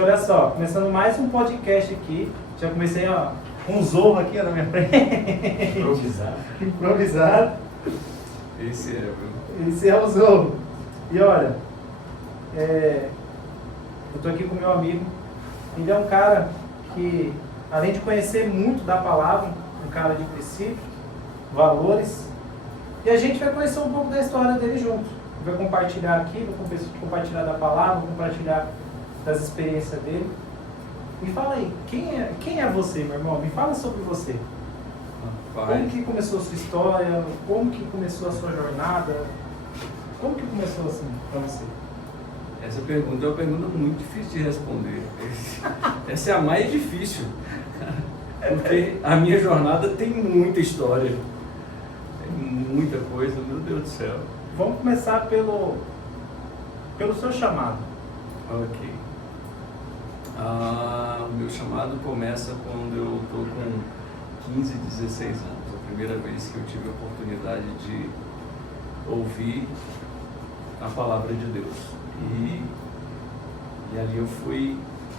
Olha só, começando mais um podcast aqui. Já comecei com um zorro aqui na minha frente. Improvisado. Esse Esse é o zorro. E olha, eu tô aqui com meu amigo. Ele é um cara que, além de conhecer muito da palavra, um cara de princípios, valores, e a gente vai conhecer um pouco da história dele junto. Vai compartilhar aqui, vai compartilhar da palavra, compartilhar das experiências dele. Me fala aí, quem é você, meu irmão? Me fala sobre você. Como que começou a sua história? Como que começou a sua jornada? Como que começou assim para você? Essa pergunta é uma pergunta muito difícil de responder. Essa é a mais difícil. Porque a minha jornada tem muita história. Tem muita coisa, meu Deus do céu. Vamos começar pelo seu chamado. Ok. O meu chamado começa quando eu estou com 15, 16 anos. A primeira vez que eu tive a oportunidade de ouvir a palavra de Deus. E ali eu fui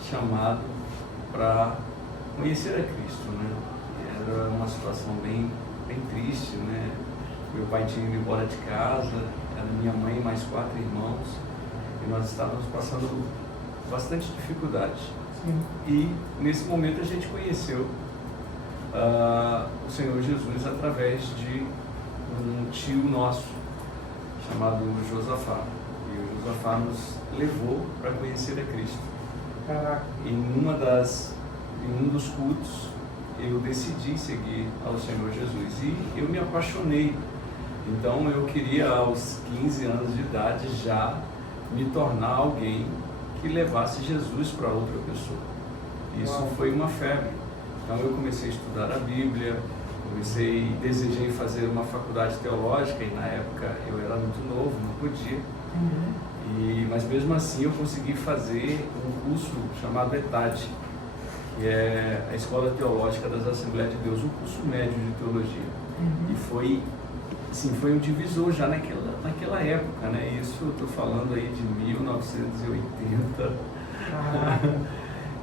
chamado para conhecer a Cristo, né? E era uma situação bem triste, né? Meu pai tinha ido embora de casa, era minha mãe e mais 4 irmãos, e nós estávamos passando bastante dificuldade. Sim. E nesse momento a gente conheceu o Senhor Jesus através de um tio nosso chamado Josafá. E o Josafá nos levou para conhecer a Cristo. Caraca. Em um dos cultos eu decidi seguir ao Senhor Jesus e eu me apaixonei. Então eu queria, aos 15 anos de idade, já me tornar alguém que levasse Jesus para outra pessoa. Isso Uau. foi uma febre. Então eu comecei a estudar a Bíblia, desejei fazer uma faculdade teológica, e na época eu era muito novo, não podia. Mas mesmo assim eu consegui fazer um curso chamado ETAD, que é a Escola Teológica das Assembleias de Deus, um curso médio de teologia. E foi um divisor já naquela época, né? Isso eu estou falando aí de 1980.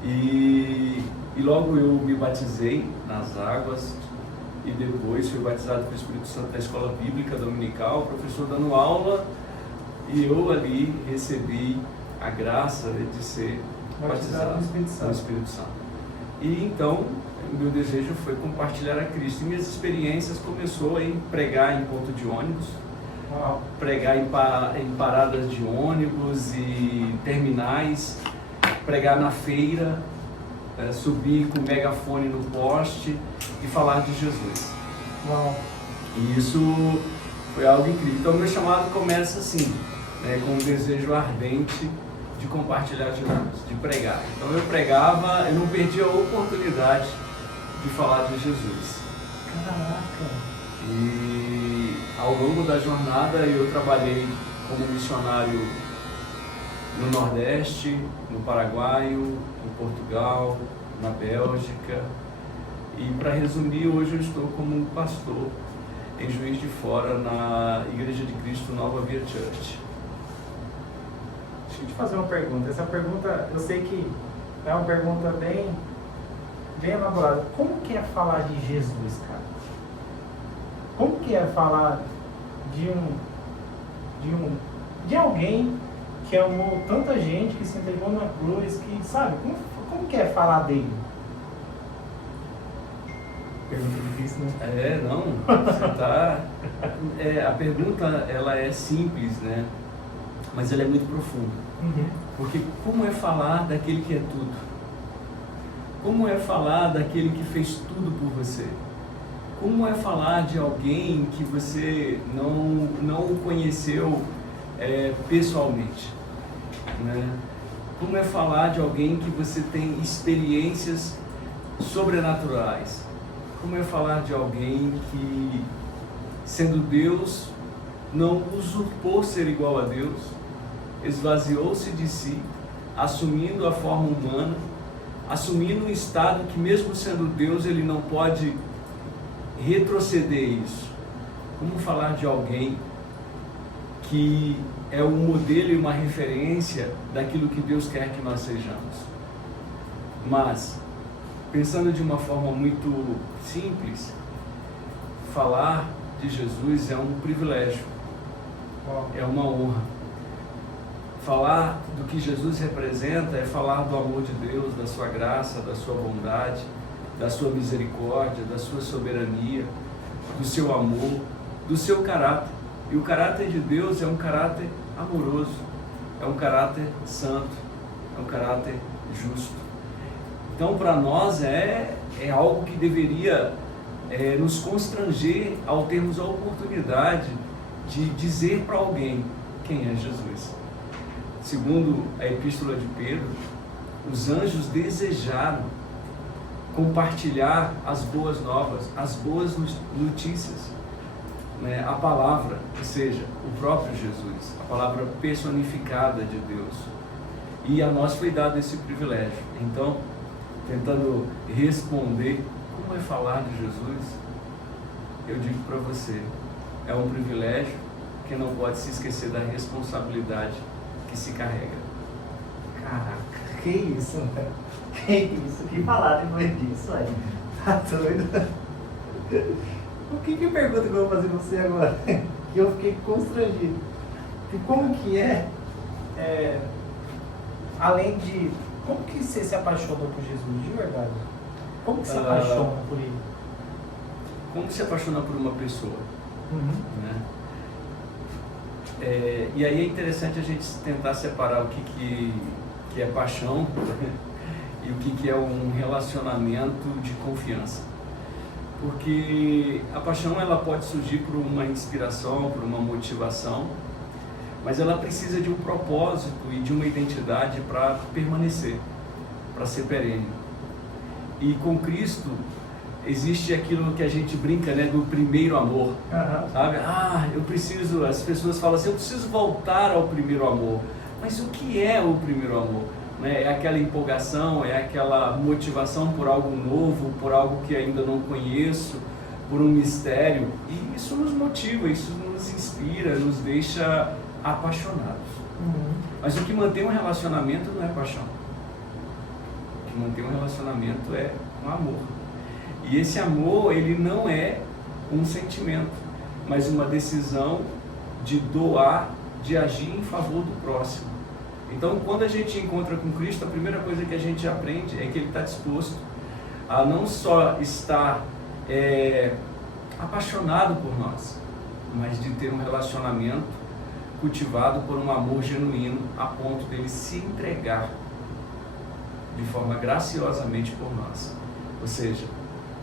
E logo eu me batizei nas águas e depois fui batizado pelo Espírito Santo na escola bíblica dominical, o professor dando aula, e eu ali recebi a graça de ser batizado no Espírito Santo. E então o meu desejo foi compartilhar a Cristo. E minhas experiências começou em pregar em ponto de ônibus, pregar em paradas de ônibus e terminais, pregar na feira, subir com o megafone no poste e falar de Jesus. Uau. E isso foi algo incrível. Então meu chamado começa assim, né, com um desejo ardente de compartilhar Jesus, de pregar. Então eu pregava, eu não perdia a oportunidade de falar de Jesus. Caraca! E ao longo da jornada eu trabalhei como missionário no Nordeste, no Paraguai, em Portugal, na Bélgica. E para resumir, hoje eu estou como pastor em Juiz de Fora, na Igreja de Cristo Nova Via Church. Deixa eu te fazer uma pergunta. Essa pergunta, eu sei que é uma pergunta bem elaborada. Como que é falar de Jesus, cara? Como que é falar de alguém que amou tanta gente, que se entregou na cruz, que, sabe, como que é falar dele? Pergunta difícil, né? Não, você tá... a pergunta, ela é simples, né? Mas ela é muito profunda. Porque como é falar daquele que é tudo? Como é falar daquele que fez tudo por você? Como é falar de alguém que você não conheceu pessoalmente? Né? Como é falar de alguém que você tem experiências sobrenaturais? Como é falar de alguém que, sendo Deus, não usurpou ser igual a Deus, esvaziou-se de si, assumindo a forma humana, assumindo um estado que, mesmo sendo Deus, ele não pode retroceder isso? Como falar de alguém que é um modelo e uma referência daquilo que Deus quer que nós sejamos? Mas, pensando de uma forma muito simples, falar de Jesus é um privilégio, é uma honra. Falar do que Jesus representa é falar do amor de Deus, da sua graça, da sua bondade, da sua misericórdia, da sua soberania, do seu amor, do seu caráter. E o caráter de Deus é um caráter amoroso, é um caráter santo, é um caráter justo. Então, para nós é algo que deveria nos constranger ao termos a oportunidade de dizer para alguém quem é Jesus. Segundo a Epístola de Pedro, os anjos desejaram compartilhar as boas novas, as boas notícias, né? A palavra, ou seja, o próprio Jesus, a palavra personificada de Deus. E a nós foi dado esse privilégio. Então, tentando responder como é falar de Jesus, eu digo para você, é um privilégio que não pode se esquecer da responsabilidade que se carrega. Caraca, que isso, velho? Que isso? Que palavra foi disso aí? Tá doido? O que pergunta que eu vou fazer pra você agora? Que eu fiquei constrangido. E como que além de... Como que você se apaixonou por Jesus de verdade? Como que se apaixona por ele? Como se apaixona por uma pessoa? Né? E aí é interessante a gente tentar separar o que é paixão e o que é um relacionamento de confiança. Porque a paixão ela pode surgir por uma inspiração, por uma motivação, mas ela precisa de um propósito e de uma identidade para permanecer, para ser perene. E com Cristo existe aquilo que a gente brinca, né, do primeiro amor, sabe? As pessoas falam assim, eu preciso voltar ao primeiro amor. Mas o que é o primeiro amor? Né? É aquela empolgação, é aquela motivação por algo novo, por algo que ainda não conheço, por um mistério. E isso nos motiva, isso nos inspira, nos deixa apaixonados. Mas o que mantém um relacionamento não é paixão. O que mantém um relacionamento é um amor. E esse amor, ele não é um sentimento, mas uma decisão de doar, de agir em favor do próximo. Então, quando a gente encontra com Cristo, a primeira coisa que a gente aprende é que Ele está disposto a não só estar apaixonado por nós, mas de ter um relacionamento cultivado por um amor genuíno, a ponto dele se entregar de forma graciosamente por nós. Ou seja,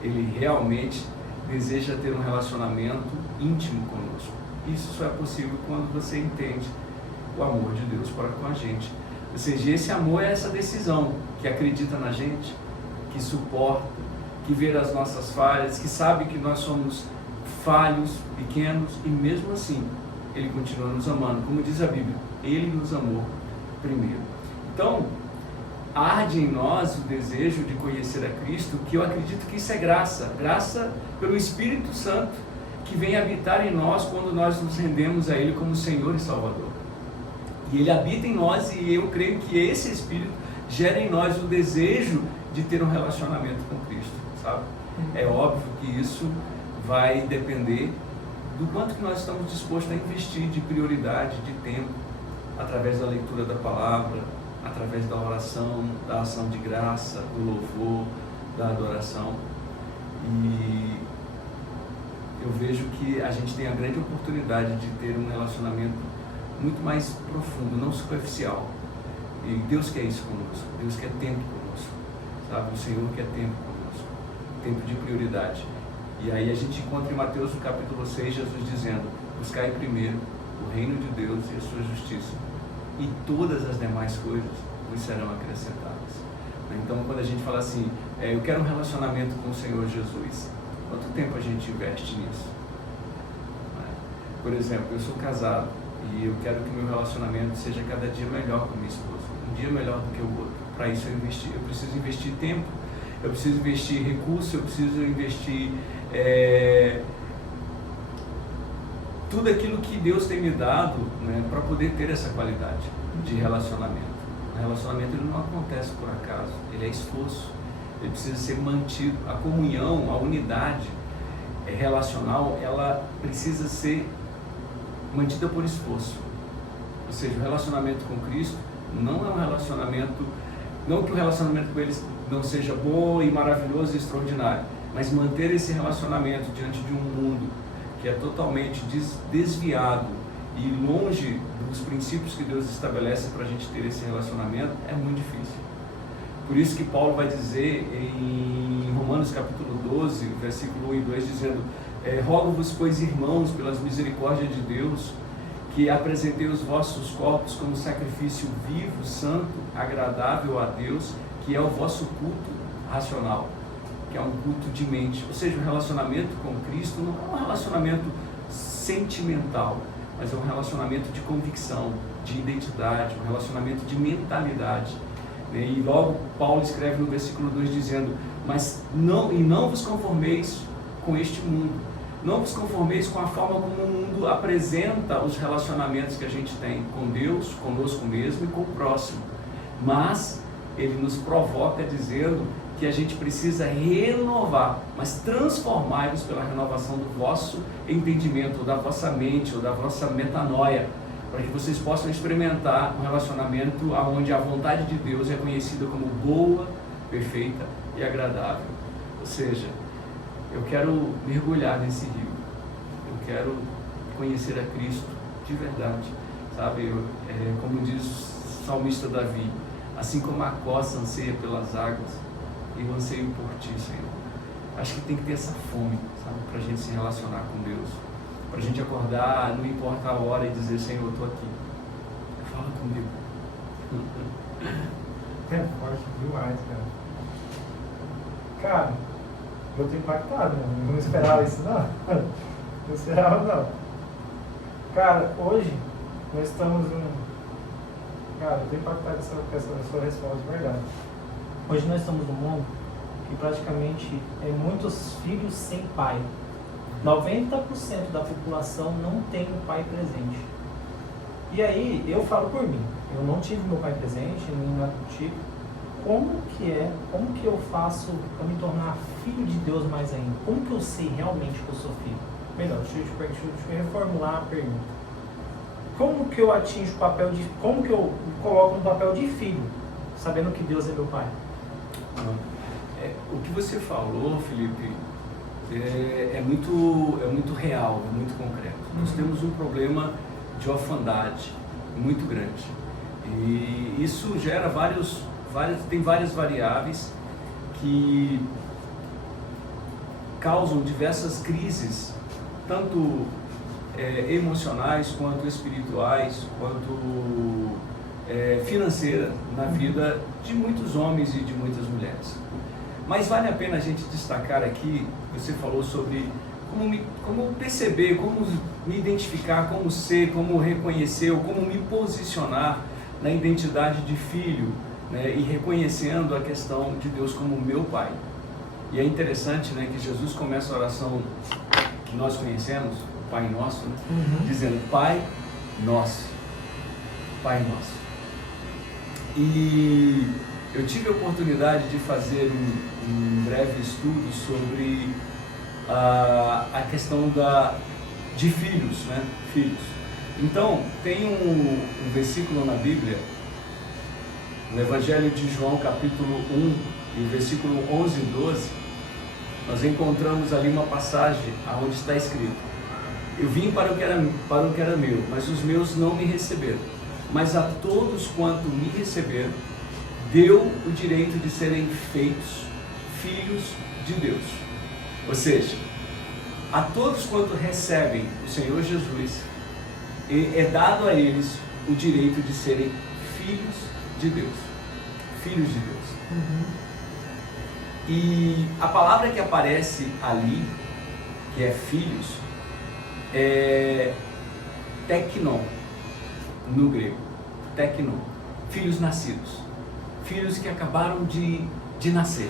Ele realmente deseja ter um relacionamento íntimo conosco. Isso só é possível quando você entende o amor de Deus para com a gente. Ou seja, esse amor é essa decisão que acredita na gente, que suporta, que vê as nossas falhas, que sabe que nós somos falhos, pequenos, e mesmo assim Ele continua nos amando. Como diz a Bíblia, Ele nos amou primeiro. Então, arde em nós o desejo de conhecer a Cristo, que eu acredito que isso é graça pelo Espírito Santo, que vem habitar em nós quando nós nos rendemos a Ele como Senhor e Salvador. E Ele habita em nós, e eu creio que esse Espírito gera em nós o desejo de ter um relacionamento com Cristo, sabe? É óbvio que isso vai depender do quanto que nós estamos dispostos a investir de prioridade, de tempo, através da leitura da palavra, através da oração, da ação de graça, do louvor, da adoração. E eu vejo que a gente tem a grande oportunidade de ter um relacionamento muito mais profundo, não superficial. E Deus quer isso conosco, Deus quer tempo conosco, sabe? O Senhor quer tempo conosco, tempo de prioridade. E aí a gente encontra em Mateus no capítulo 6, Jesus dizendo, buscai primeiro o reino de Deus e a sua justiça, e todas as demais coisas vos serão acrescentadas. Então, quando a gente fala assim, eu quero um relacionamento com o Senhor Jesus, quanto tempo a gente investe nisso? Por exemplo, eu sou casado e eu quero que o meu relacionamento seja cada dia melhor com a minha esposa, um dia melhor do que o outro. Para isso eu preciso investir tempo, eu preciso investir recursos, eu preciso investir tudo aquilo que Deus tem me dado, né, para poder ter essa qualidade de relacionamento. O relacionamento ele não acontece por acaso, ele é esforço, ele precisa ser mantido. A comunhão, a unidade relacional, ela precisa ser mantida por esforço. Ou seja, o relacionamento com Cristo não é um relacionamento, não que o relacionamento com Ele não seja bom e maravilhoso e extraordinário, mas manter esse relacionamento diante de um mundo que é totalmente desviado e longe dos princípios que Deus estabelece para a gente ter esse relacionamento é muito difícil. Por isso que Paulo vai dizer em Romanos capítulo 12, versículo 1 e 2, dizendo: rogo-vos, pois, irmãos, pelas misericórdias de Deus, que apresentei os vossos corpos como sacrifício vivo, santo, agradável a Deus, que é o vosso culto racional, que é um culto de mente. Ou seja, o relacionamento com Cristo não é um relacionamento sentimental, mas é um relacionamento de convicção, de identidade, um relacionamento de mentalidade. E logo Paulo escreve no versículo 2 dizendo: não vos conformeis com este mundo, não vos conformeis com a forma como o mundo apresenta os relacionamentos que a gente tem com Deus, conosco mesmo e com o próximo, mas ele nos provoca dizendo que a gente precisa renovar, mas transformar-vos pela renovação do vosso entendimento, ou da vossa mente, ou da vossa metanoia, para que vocês possam experimentar um relacionamento onde a vontade de Deus é conhecida como boa, perfeita e agradável. Ou seja, eu quero mergulhar nesse rio, eu quero conhecer a Cristo de verdade, sabe? Como diz o salmista Davi: assim como a costa anseia pelas águas, eu anseio por ti, Senhor. Acho que tem que ter essa fome, sabe, para a gente se relacionar com Deus, para a gente acordar, não importa a hora, e dizer: Senhor, eu estou aqui, fala comigo. É forte demais, cara. Cara, eu tô impactado, né? Eu não esperava isso, não. Não esperava, não. Cara, hoje nós estamos Cara, eu tô impactado com essa sua resposta, de verdade. Hoje nós estamos num mundo que praticamente é muitos filhos sem pai. 90% da população não tem o pai presente. E aí, eu falo por mim, eu não tive meu pai presente, nem nada do tipo. Como que eu faço para me tornar filho de Deus mais ainda? Como que eu sei realmente que eu sou filho? Melhor, deixa eu reformular a pergunta. Como que eu atinjo o papel de... Como que eu me coloco no papel de filho, sabendo que Deus é meu pai? O que você falou, Felipe, é muito real, é muito concreto. Nós temos um problema de orfandade muito grande. E isso gera tem várias variáveis que causam diversas crises, tanto emocionais, quanto espirituais, quanto financeira na vida de muitos homens e de muitas mulheres. Mas vale a pena a gente destacar aqui, você falou sobre como perceber, como me identificar, como ser, como reconhecer, ou como me posicionar na identidade de filho, né, e reconhecendo a questão de Deus como meu Pai. E é interessante, né, que Jesus começa a oração que nós conhecemos, o Pai Nosso, né, dizendo: Pai Nosso, Pai Nosso. E eu tive a oportunidade de fazer um breve estudo sobre a questão de filhos, né? Filhos. Então, tem um versículo na Bíblia, no Evangelho de João, capítulo 1, e versículo 11 e 12, nós encontramos ali uma passagem onde está escrito: eu vim para o que era meu, mas os meus não me receberam. Mas a todos quanto me receberam, deu o direito de serem feitos filhos de Deus. Ou seja, a todos quanto recebem o Senhor Jesus, é dado a eles o direito de serem filhos de Deus. Filhos de Deus. E a palavra que aparece ali, que é filhos, é teknon, no grego. Teknon. Filhos nascidos. Filhos que acabaram de nascer.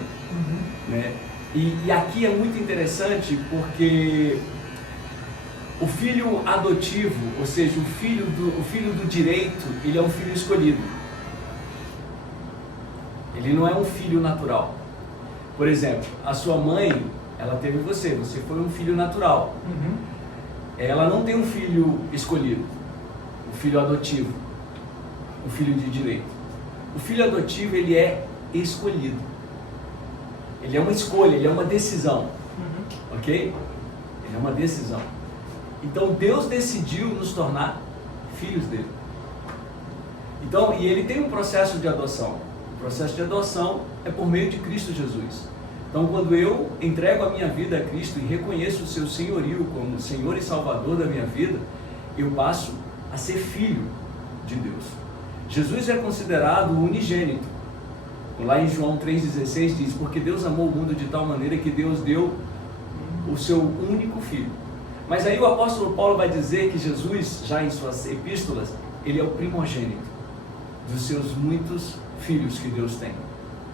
Né? E aqui é muito interessante porque o filho adotivo, ou seja, o filho do direito, ele é um filho escolhido. Ele não é um filho natural. Por exemplo, a sua mãe, ela teve você foi um filho natural. Ela não tem um filho escolhido, um filho adotivo, um filho de direito. O filho adotivo, ele é escolhido. Ele é uma escolha, ele é uma decisão. Ok? Ele é uma decisão. Então Deus decidiu nos tornar filhos dele. Então, e ele tem um processo de adoção. O processo de adoção é por meio de Cristo Jesus. Então, quando eu entrego a minha vida a Cristo e reconheço o seu senhorio como Senhor e Salvador da minha vida, eu passo a ser filho de Deus. Jesus é considerado o unigênito. Lá em João 3,16 diz: porque Deus amou o mundo de tal maneira que Deus deu o seu único filho. Mas aí o apóstolo Paulo vai dizer que Jesus, já em suas epístolas, ele é o primogênito dos seus muitos filhos que Deus tem.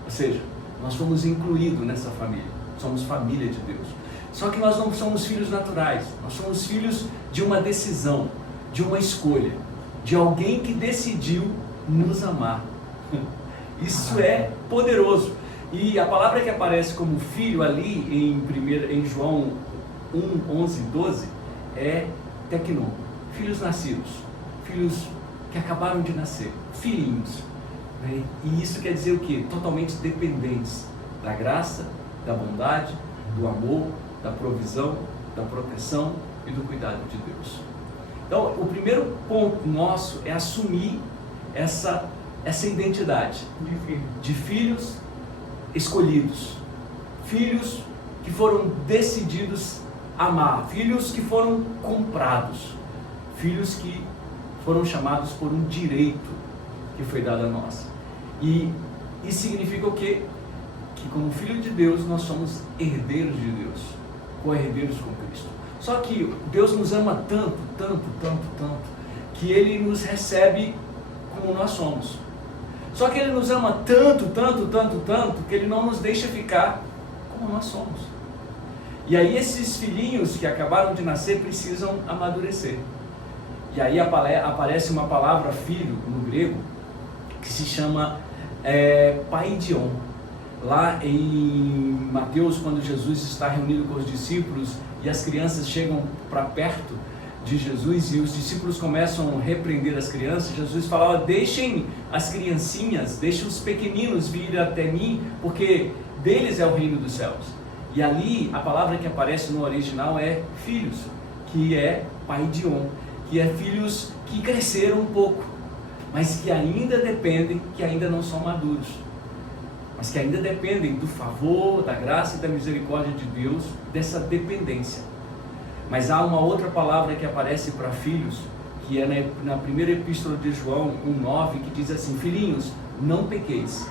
Ou seja, nós fomos incluídos nessa família, somos família de Deus. Só que nós não somos filhos naturais, nós somos filhos de uma decisão, de uma escolha, de alguém que decidiu nos amar. Isso é poderoso. E a palavra que aparece como filho ali em João 1, 11, 12 é tecnon, filhos nascidos, filhos que acabaram de nascer, filhinhos. Né? E isso quer dizer o quê? Totalmente dependentes da graça, da bondade, do amor, da provisão, da proteção e do cuidado de Deus. Então, o primeiro ponto nosso é assumir essa identidade de filhos escolhidos, filhos que foram decididos a amar, filhos que foram comprados, filhos que foram chamados por um direito que foi dado a nós. E isso significa o quê? Que como filho de Deus nós somos herdeiros de Deus, co-herdeiros com Cristo. Só que Deus nos ama tanto, tanto, tanto, tanto, que Ele nos recebe como nós somos. Só que Ele nos ama tanto, tanto, tanto, tanto, que Ele não nos deixa ficar como nós somos. E aí esses filhinhos que acabaram de nascer precisam amadurecer. E aí aparece uma palavra filho no grego que se chama paidion. Lá em Mateus, quando Jesus está reunido com os discípulos e as crianças chegam para perto de Jesus e os discípulos começam a repreender as crianças, Jesus fala: deixem as criancinhas, deixem os pequeninos vir até mim, porque deles é o reino dos céus. E ali a palavra que aparece no original é filhos, que é paidion, que é filhos que cresceram um pouco, mas que ainda dependem, que ainda não são maduros, mas que ainda dependem do favor, da graça e da misericórdia de Deus, dessa dependência. Mas há uma outra palavra que aparece para filhos, que é na primeira epístola de João 1,9, que diz assim: filhinhos, não pequeis,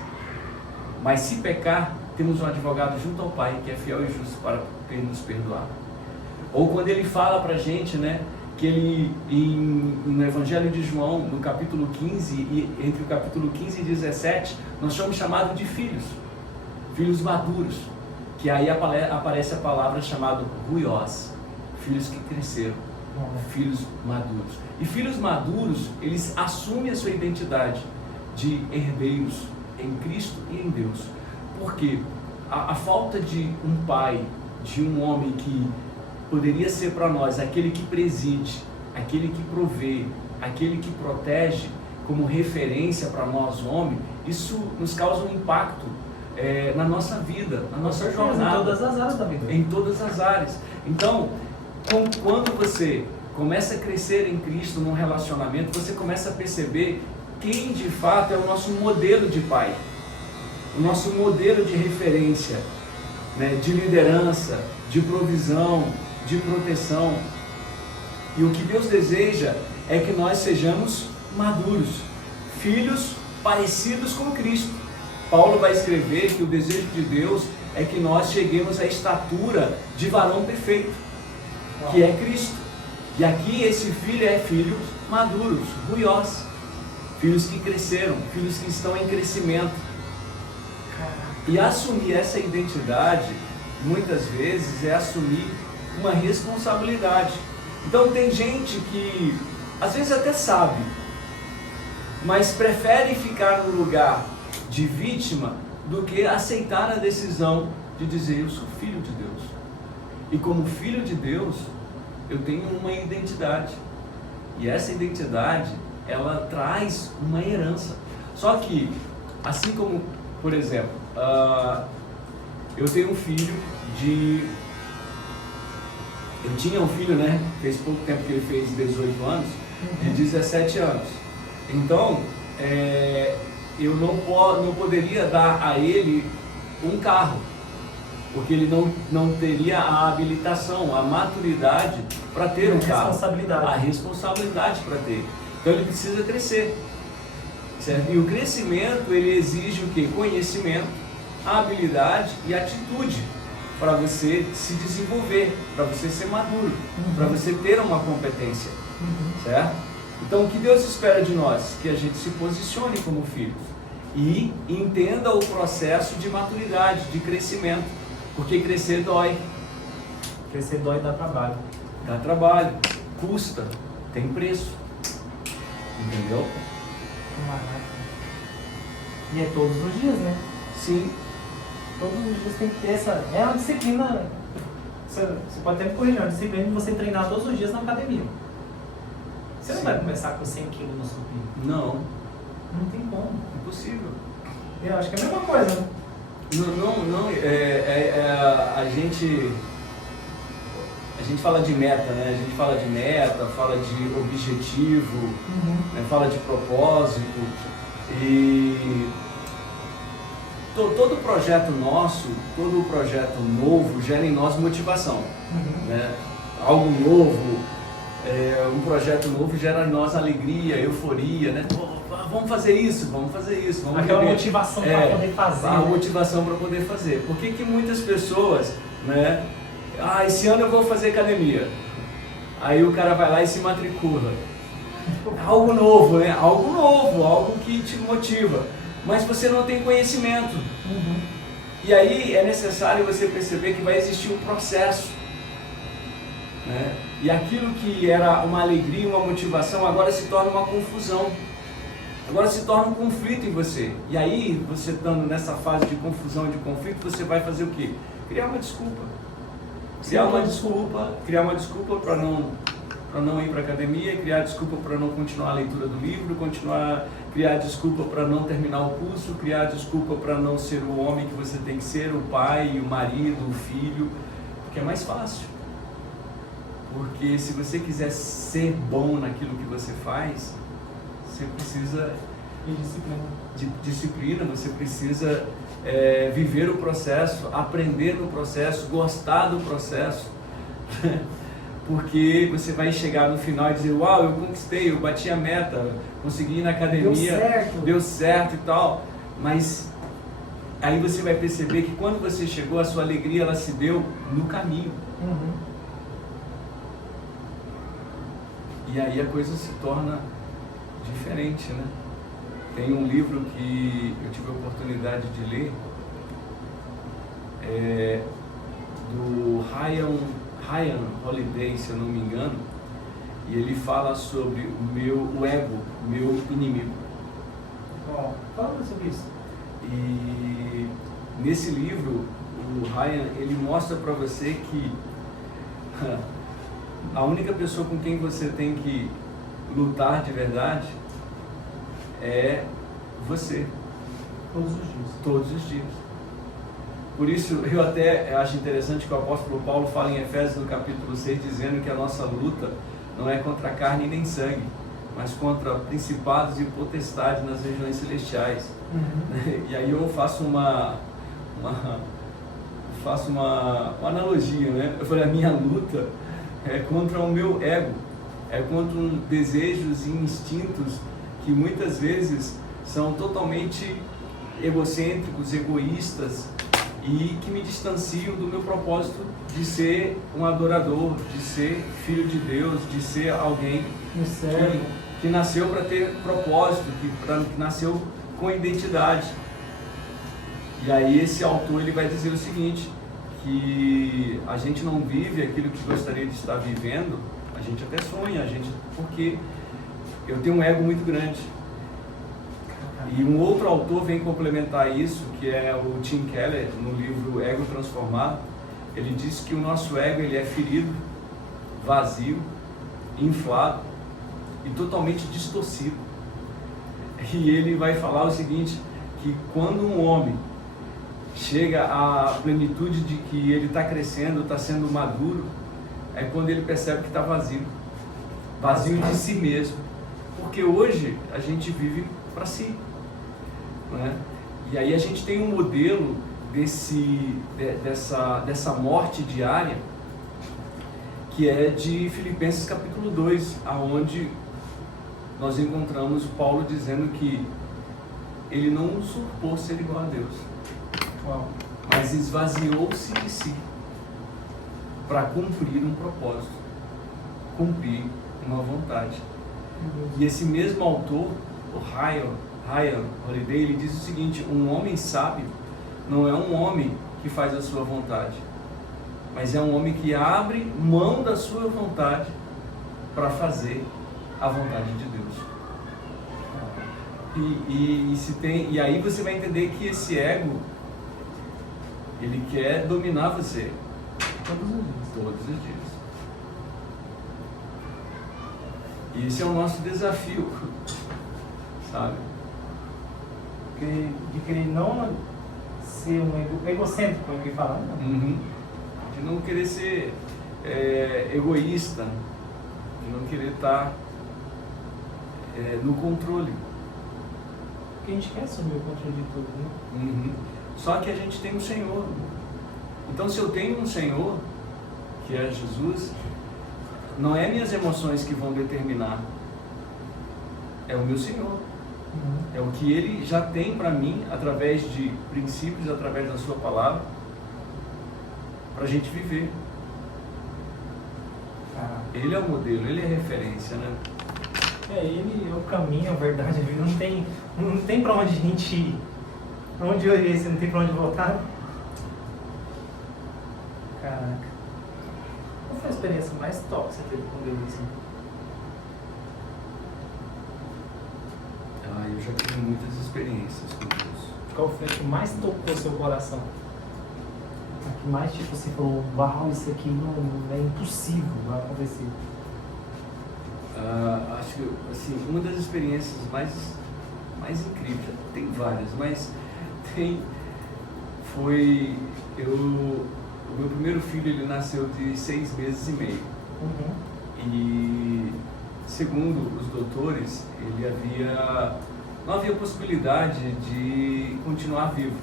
mas se pecar, temos um advogado junto ao Pai, que é fiel e justo para nos perdoar. Ou quando ele fala para a gente, né, que ele, no Evangelho de João, no capítulo 15, e entre o capítulo 15 e 17, nós somos chamados de filhos, filhos maduros, que aí aparece a palavra chamada ruiós, filhos que cresceram, filhos maduros. E filhos maduros, eles assumem a sua identidade de herdeiros em Cristo e em Deus. Porque a falta de um pai, de um homem que poderia ser para nós aquele que preside, aquele que provê, aquele que protege, como referência para nós, homem, isso nos causa um impacto na nossa vida, na nossa jornada. Em todas as áreas da vida. Em todas as áreas. Então, quando você começa a crescer em Cristo num relacionamento, você começa a perceber quem de fato é o nosso modelo de pai, o nosso modelo de referência, né, de liderança, de provisão, de proteção. E o que Deus deseja é que nós sejamos maduros, filhos parecidos com Cristo. Paulo vai escrever que o desejo de Deus é que nós cheguemos à estatura de varão perfeito, que é Cristo. E aqui esse filho é filhos maduros, ruiós, filhos que cresceram, filhos que estão em crescimento. E assumir essa identidade, muitas vezes, é assumir uma responsabilidade. Então tem gente que às vezes até sabe, mas prefere ficar no lugar de vítima do que aceitar a decisão de dizer eu sou filho de Deus. E como filho de Deus, eu tenho uma identidade. E essa identidade, ela traz uma herança. Só que, assim como, por exemplo, eu tenho um filho eu tinha um filho, né? Fez pouco tempo que ele fez 18 anos, de 17 anos. Então, eu não poderia dar a ele um carro, porque ele não teria a habilitação, a maturidade para ter um carro. A responsabilidade para ter. Então ele precisa crescer. Certo? E o crescimento, ele exige o quê? Conhecimento, habilidade e atitude para você se desenvolver, para você ser maduro, para você ter uma competência. Certo? Então o que Deus espera de nós? Que a gente se posicione como filhos e entenda o processo de maturidade, de crescimento, porque crescer dói. Crescer dói e dá trabalho. Dá trabalho, custa, tem preço. Entendeu? E é todos os dias, né? Sim. Todos os dias tem que ter essa... É uma disciplina... Você pode até me corrigir, é uma disciplina de você treinar todos os dias na academia. Você não vai começar com 100 kg no supino. Não. Não tem como. Impossível. Eu acho que é a mesma coisa, né? Não, a gente fala de meta, né? A gente fala de meta, fala de objetivo, né? Fala de propósito. E todo projeto nosso, todo projeto novo gera em nós motivação. Né? Algo novo, um projeto novo gera em nós alegria, euforia, né? Pô, vamos fazer isso, vamos fazer isso. Vamos aquela viver. Motivação para poder fazer. A motivação para poder fazer. Por que muitas pessoas, né? Esse ano eu vou fazer academia. Aí o cara vai lá e se matricula. Algo novo, né? Algo novo, algo que te motiva. Mas você não tem conhecimento. E aí é necessário você perceber que vai existir um processo. Né? E aquilo que era uma alegria, uma motivação, agora se torna uma confusão. Agora se torna um conflito em você. E aí, você estando nessa fase de confusão e de conflito, você vai fazer o quê? Criar uma desculpa. Criar uma desculpa para não ir para a academia, criar desculpa para não continuar a leitura do livro, criar desculpa para não terminar o curso, criar desculpa para não ser o homem que você tem que ser, o pai, o marido, o filho, porque é mais fácil. Porque se você quiser ser bom naquilo que você faz, você precisa de disciplina, você precisa viver o processo, aprender no processo, gostar do processo, porque você vai chegar no final e dizer, uau, eu conquistei, eu bati a meta, consegui ir na academia, deu certo e tal, mas aí você vai perceber que quando você chegou, a sua alegria ela se deu no caminho. E aí a coisa se torna diferente, né? Tem um livro que eu tive a oportunidade de ler, do Ryan Holiday, se eu não me engano, e ele fala sobre o ego, meu inimigo. Fala sobre isso. E nesse livro, o Ryan, ele mostra para você que a única pessoa com quem você tem que lutar de verdade é você. Todos os dias. Por isso, eu até acho interessante que o apóstolo Paulo fala em Efésios no capítulo 6, dizendo que a nossa luta não é contra carne nem sangue, mas contra principados e potestades nas regiões celestiais. E aí eu faço uma analogia, né? Eu falei, a minha luta é contra o meu ego, é contra desejos e instintos que muitas vezes são totalmente egocêntricos, egoístas e que me distanciam do meu propósito de ser um adorador, de ser filho de Deus, de ser alguém que nasceu para ter propósito, que nasceu com identidade. E aí esse autor ele vai dizer o seguinte, que a gente não vive aquilo que gostaria de estar vivendo, a gente até sonha, porque eu tenho um ego muito grande. E um outro autor vem complementar isso, que é o Tim Keller, no livro Ego Transformado. Ele diz que o nosso ego ele é ferido, vazio, inflado e totalmente distorcido. E ele vai falar o seguinte, que quando um homem chega à plenitude de que ele está crescendo, está sendo maduro, é quando ele percebe que está vazio de si mesmo. Porque hoje a gente vive para si, né? E aí a gente tem um modelo dessa morte diária, que é de Filipenses capítulo 2, aonde nós encontramos Paulo dizendo que ele não usurpou ser igual a Deus, mas esvaziou-se de si para cumprir um propósito, cumprir uma vontade. E esse mesmo autor, o Ryan Holiday, ele diz o seguinte: um homem sábio não é um homem que faz a sua vontade, mas é um homem que abre mão da sua vontade para fazer a vontade de Deus. E aí você vai entender que esse ego, ele quer dominar você todos os dias. E esse é o nosso desafio, sabe? De querer não ser um egocêntrico, como que fala, né? De não querer ser egoísta, de não querer estar no controle. Porque a gente quer assumir o controle de tudo, né? Só que a gente tem um Senhor. Então, se eu tenho um Senhor, que é Jesus, não é minhas emoções que vão determinar, é o meu Senhor. É o que Ele já tem para mim, através de princípios, através da sua palavra, para a gente viver. Ele é o modelo, Ele é a referência, né? Ele é o caminho, a verdade, não tem para onde a gente ir. Para onde eu irei, se não tem para onde voltar? Caraca. Qual foi a experiência mais top que você teve com Deus, assim? Eu já tive muitas experiências com Deus. Qual foi a que mais tocou seu coração? A que mais, tipo, você falou, uau, isso aqui não é impossível, vai acontecer. Acho que, assim, uma das experiências mais incríveis, tem várias, mas foi o meu primeiro filho, ele nasceu de 6 meses e meio. E segundo os doutores, não havia possibilidade de continuar vivo.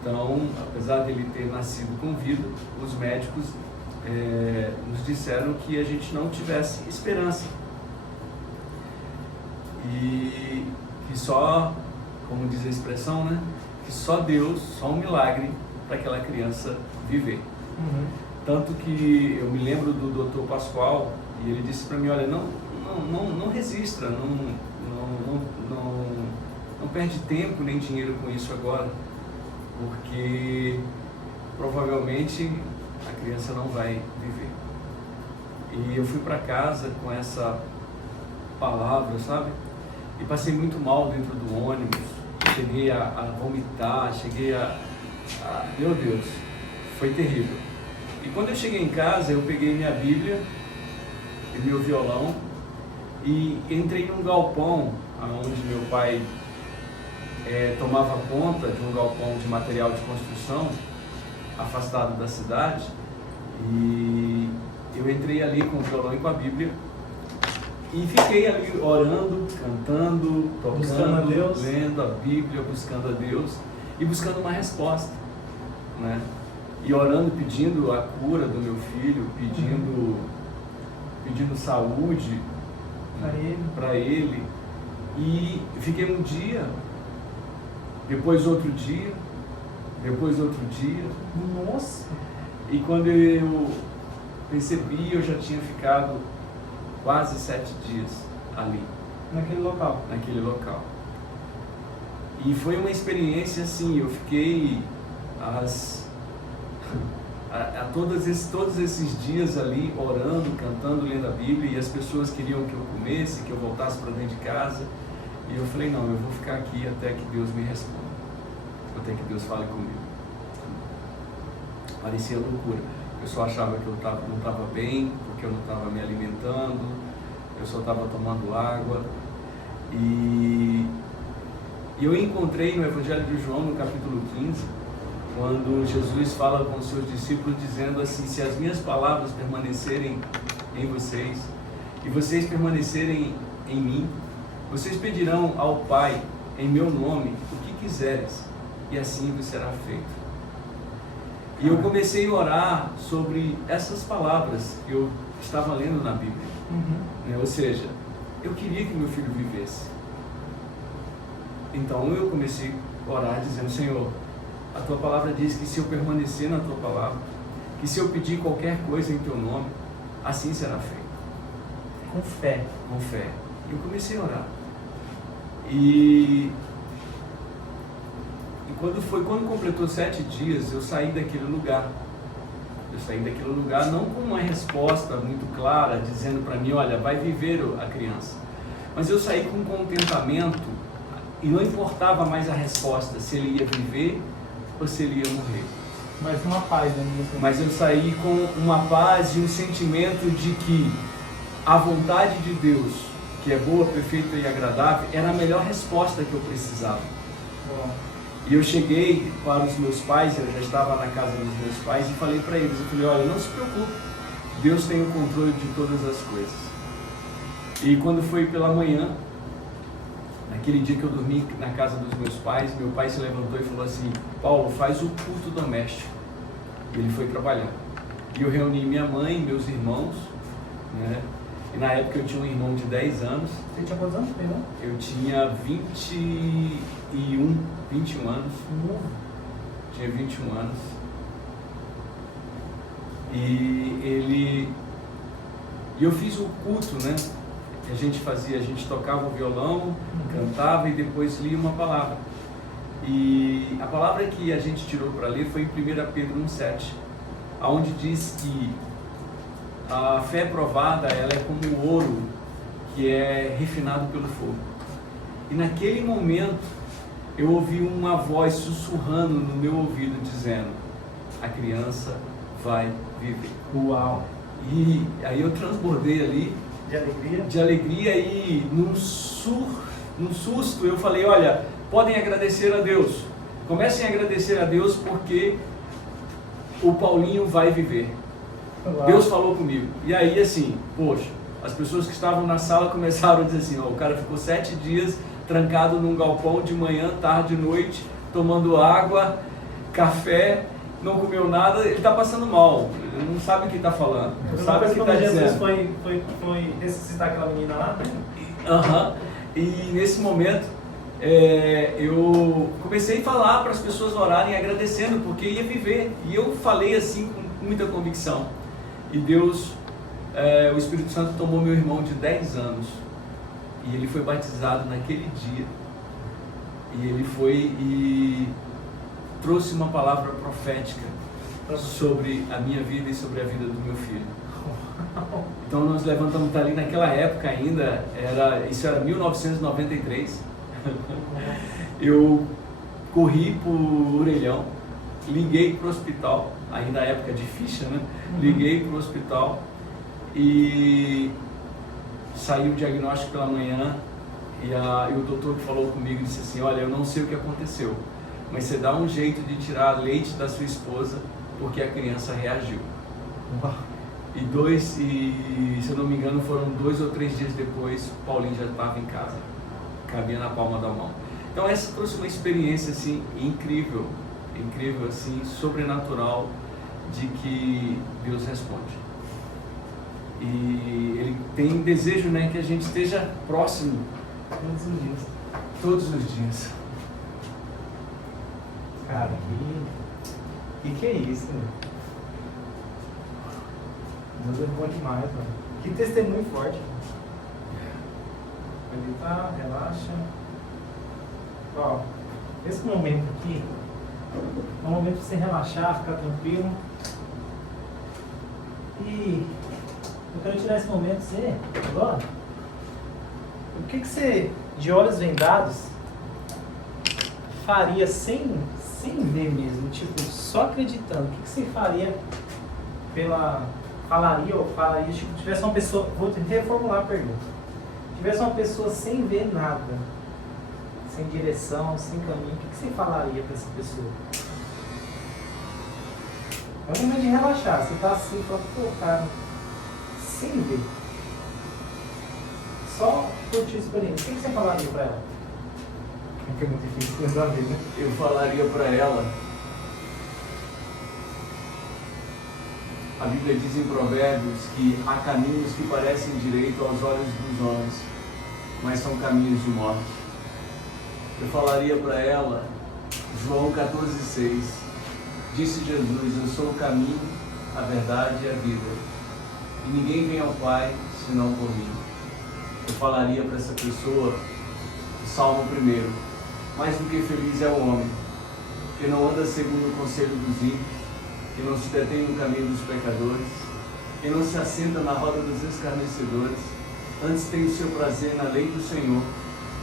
Então, apesar de ele ter nascido com vida, os médicos nos disseram que a gente não tivesse esperança. E que só, como diz a expressão, né? Que só Deus, só um milagre para aquela criança viver. Tanto que eu me lembro do Dr. Pascoal, e ele disse para mim, olha, não resista, não perde tempo nem dinheiro com isso agora, porque provavelmente a criança não vai viver. E eu fui para casa com essa palavra, sabe? E passei muito mal dentro do ônibus, cheguei a vomitar, meu Deus, foi terrível. E quando eu cheguei em casa, eu peguei minha Bíblia e meu violão e entrei num galpão onde meu pai tomava conta de um galpão de material de construção afastado da cidade, e eu entrei ali com o violão e com a Bíblia e fiquei ali orando, cantando, tocando, lendo a Bíblia, buscando a Deus e buscando uma resposta, né? E orando, pedindo a cura do meu filho, pedindo saúde para ele. E fiquei um dia, depois outro dia. Nossa! E quando eu percebi, eu já tinha ficado quase 7 dias ali. Naquele local? Naquele local. E foi uma experiência assim, eu fiquei todos esses dias ali orando, cantando, lendo a Bíblia, e as pessoas queriam que eu comesse, que eu voltasse para dentro de casa. E eu falei, não, eu vou ficar aqui até que Deus me responda, até que Deus fale comigo. Parecia loucura. Eu só achava que eu não estava bem, porque eu não estava me alimentando, eu só estava tomando água. E eu encontrei no Evangelho de João, no capítulo 15, quando Jesus fala com os seus discípulos, dizendo assim: se as minhas palavras permanecerem em vocês, e vocês permanecerem em mim, vocês pedirão ao Pai em meu nome o que quiseres, e assim vos será feito. E eu comecei a orar sobre essas palavras que eu estava lendo na Bíblia. Ou seja, eu queria que meu filho vivesse. Então eu comecei a orar dizendo: Senhor, a tua palavra diz que se eu permanecer na tua palavra, que se eu pedir qualquer coisa em teu nome, assim será feito. Com fé. Com fé. E eu comecei a orar. E quando completou 7 dias, eu saí daquele lugar. Eu saí daquele lugar não com uma resposta muito clara, dizendo para mim: olha, vai viver a criança. Mas eu saí com um contentamento, e não importava mais a resposta, se ele ia viver ou se ele ia morrer. Mas uma paz, né? Mas eu saí com uma paz e um sentimento de que a vontade de Deus, que é boa, perfeita e agradável, era a melhor resposta que eu precisava. Bom. E eu cheguei para os meus pais, eu já estava na casa dos meus pais, e falei para eles, eu falei: olha, não se preocupe, Deus tem o controle de todas as coisas. E quando foi pela manhã, naquele dia que eu dormi na casa dos meus pais, meu pai se levantou e falou assim: Paulo, faz o culto doméstico. E ele foi trabalhar. E eu reuni minha mãe, meus irmãos, né? E na época eu tinha um irmão de 10 anos. Você tinha quantos anos, perdão? Eu tinha 21 anos. Tinha 21 anos. E eu fiz o culto, né? Que a gente fazia, a gente tocava o violão, cantava e depois lia uma palavra. E a palavra que a gente tirou para ler foi em 1 Pedro 1,7, onde diz que a fé provada, ela é como o ouro que é refinado pelo fogo. E naquele momento eu ouvi uma voz sussurrando no meu ouvido dizendo: a criança vai viver. Uau! E aí eu transbordei ali de alegria e num susto eu falei: olha, podem agradecer a Deus, comecem a agradecer a Deus, porque o Paulinho vai viver. Uau. Deus falou comigo. E aí assim, poxa, as pessoas que estavam na sala começaram a dizer assim: ó, o cara ficou 7 dias trancado num galpão de manhã, tarde e noite, tomando água, café, não comeu nada, ele está passando mal, ele não sabe o que está falando, não sabe o que está dizendo. Jesus foi ressuscitar aquela menina lá, né? E nesse momento eu comecei a falar para as pessoas orarem agradecendo, porque ia viver. E eu falei assim com muita convicção. E Deus, o Espírito Santo tomou meu irmão de 10 anos e ele foi batizado naquele dia. E ele foi e trouxe uma palavra profética sobre a minha vida e sobre a vida do meu filho. Então nós levantamos ali naquela época ainda, isso era 1993. Eu corri para o Orelhão, liguei para o hospital, ainda a época de ficha, né? Liguei para o hospital e saiu o diagnóstico pela manhã. E o doutor que falou comigo disse assim: olha, eu não sei o que aconteceu, mas você dá um jeito de tirar leite da sua esposa, porque a criança reagiu. E se eu não me engano, foram 2 ou 3 dias depois, o Paulinho já estava em casa, cabia na palma da mão. Então essa trouxe uma experiência assim incrível assim, sobrenatural, de que Deus responde. E Ele tem desejo, né, que a gente esteja próximo todos os dias. Cara, que é isso, né? Deus é bom demais, mano. Que testemunho forte. Meditar, relaxa. Ó, esse momento aqui é um momento de você relaxar, ficar tranquilo. E eu quero tirar esse momento de você agora. O que você de olhos vendados faria sem ver mesmo, tipo, só acreditando? O que você faria falaria, tipo, tivesse uma pessoa, vou reformular a pergunta, tivesse uma pessoa sem ver nada, sem direção, sem caminho, o que você falaria para essa pessoa? É um momento de relaxar, você tá assim, fala, pô, cara, sem ver, só curtir a experiência, o que você falaria para ela? É muito difícil de saber, né? Eu falaria para ela, a Bíblia diz em Provérbios que há caminhos que parecem direito aos olhos dos homens, mas são caminhos de morte. Eu falaria para ela, João 14,6, disse Jesus, eu sou o caminho, a verdade e a vida, e ninguém vem ao Pai senão por mim. Eu falaria para essa pessoa, Salmo 1, mais do que feliz é o homem, que não anda segundo o conselho dos ímpios, que não se detém no caminho dos pecadores, que não se assenta na roda dos escarnecedores, antes tem o seu prazer na lei do Senhor,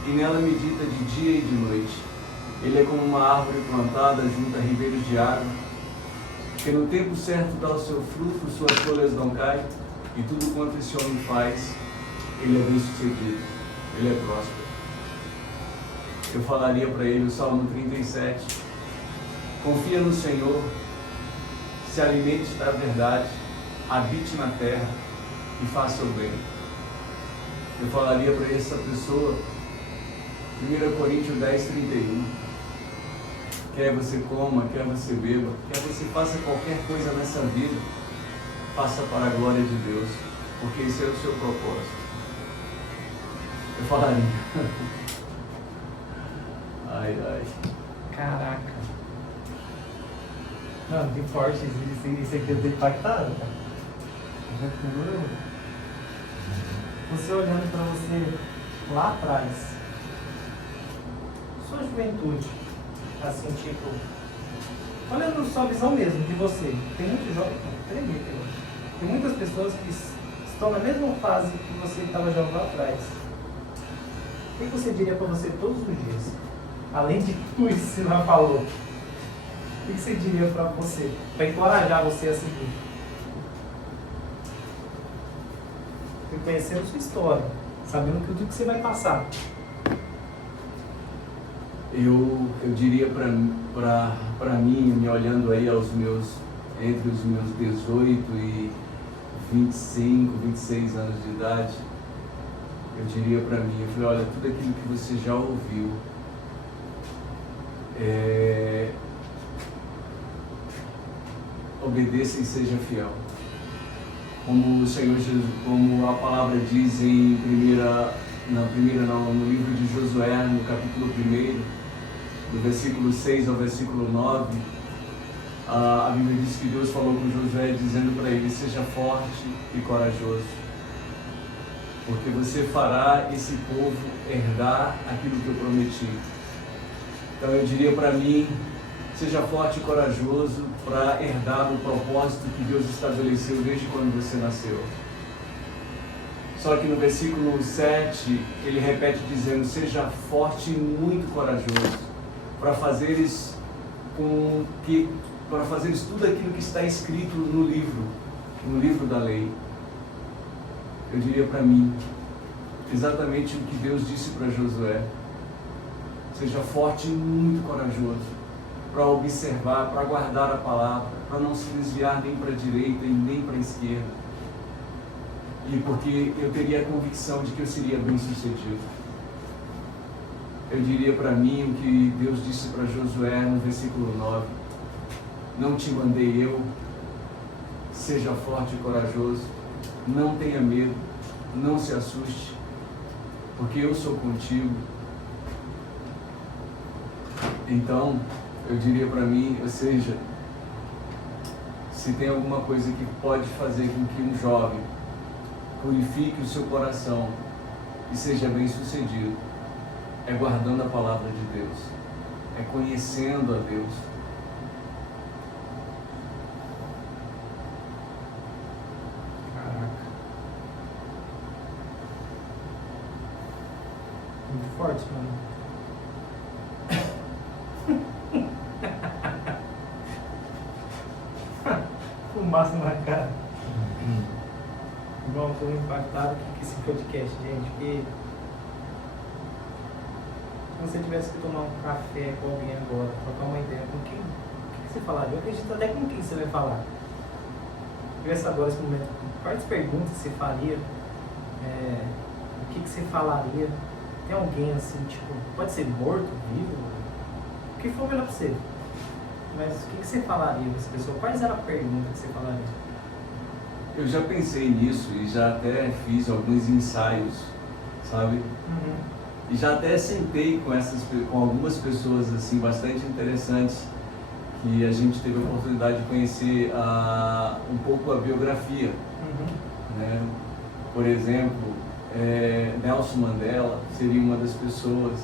e nela medita de dia e de noite. Ele é como uma árvore plantada junto a ribeiros de água, que no tempo certo dá o seu fruto, suas folhas não caem, e tudo quanto esse homem faz, ele é bem-sucedido, ele é próspero. Eu falaria para ele o Salmo 37, confia no Senhor, se alimente da verdade, habite na terra e faça o bem. Eu falaria para essa pessoa, 1 Coríntios 10:31, quer você coma, quer você beba, quer você faça qualquer coisa nessa vida, faça para a glória de Deus, porque esse é o seu propósito. Eu falaria. Ai, ai. Caraca. Não, que forte, isso aqui eu tô impactado, cara. Você olhando pra você lá atrás, sua juventude, assim, tipo, olhando sua visão mesmo de você, tem muitos jovens, tem muitas pessoas que estão na mesma fase que você estava jovem lá atrás. O que você diria pra você todos os dias? Além de tudo isso que você já falou, o que você diria para você, para encorajar você a seguir? E conhecendo sua história, sabendo tudo que você vai passar. Eu diria para mim, me olhando aí entre os meus 18 e 25, 26 anos de idade, eu diria para mim, eu falei, olha, tudo aquilo que você já ouviu, obedeça e seja fiel. Como o Senhor Jesus, como a palavra diz no livro de Josué, no capítulo 1, do versículo 6 ao versículo 9, a Bíblia diz que Deus falou com Josué dizendo para ele, seja forte e corajoso, porque você fará esse povo herdar aquilo que eu prometi. Então eu diria para mim, seja forte e corajoso para herdar o propósito que Deus estabeleceu desde quando você nasceu. Só que no versículo 7, ele repete dizendo, seja forte e muito corajoso para fazeres tudo aquilo que está escrito no livro da lei. Eu diria para mim, exatamente o que Deus disse para Josué. Seja forte e muito corajoso para observar, para guardar a palavra, para não se desviar nem para a direita e nem para a esquerda. E porque eu teria a convicção de que eu seria bem sucedido. Eu diria para mim o que Deus disse para Josué no versículo 9. Não te mandei eu, seja forte e corajoso, não tenha medo, não se assuste, porque eu sou contigo. Então, eu diria para mim, ou seja, se tem alguma coisa que pode fazer com que um jovem purifique o seu coração e seja bem sucedido, é guardando a palavra de Deus, é conhecendo a Deus. Caraca. Muito fortes, mano. Fumaça na cara. Bom, estou impactado com esse podcast, gente, porque se você tivesse que tomar um café com alguém agora, trocar uma ideia, com quem? O que você falaria? Eu acredito até com quem você vai falar. Se tivesse agora esse momento, quais perguntas você faria? O que você falaria? Tem alguém assim, tipo, pode ser morto, vivo? O que for melhor pra você? Mas o que você falaria pra essa pessoa? Quais eram as perguntas que você falaria? Eu já pensei nisso e já até fiz alguns ensaios, sabe? Uhum. E já até sentei com algumas pessoas assim bastante interessantes que a gente teve a oportunidade de conhecer um pouco a biografia. Uhum. Né? Por exemplo, Nelson Mandela seria uma das pessoas,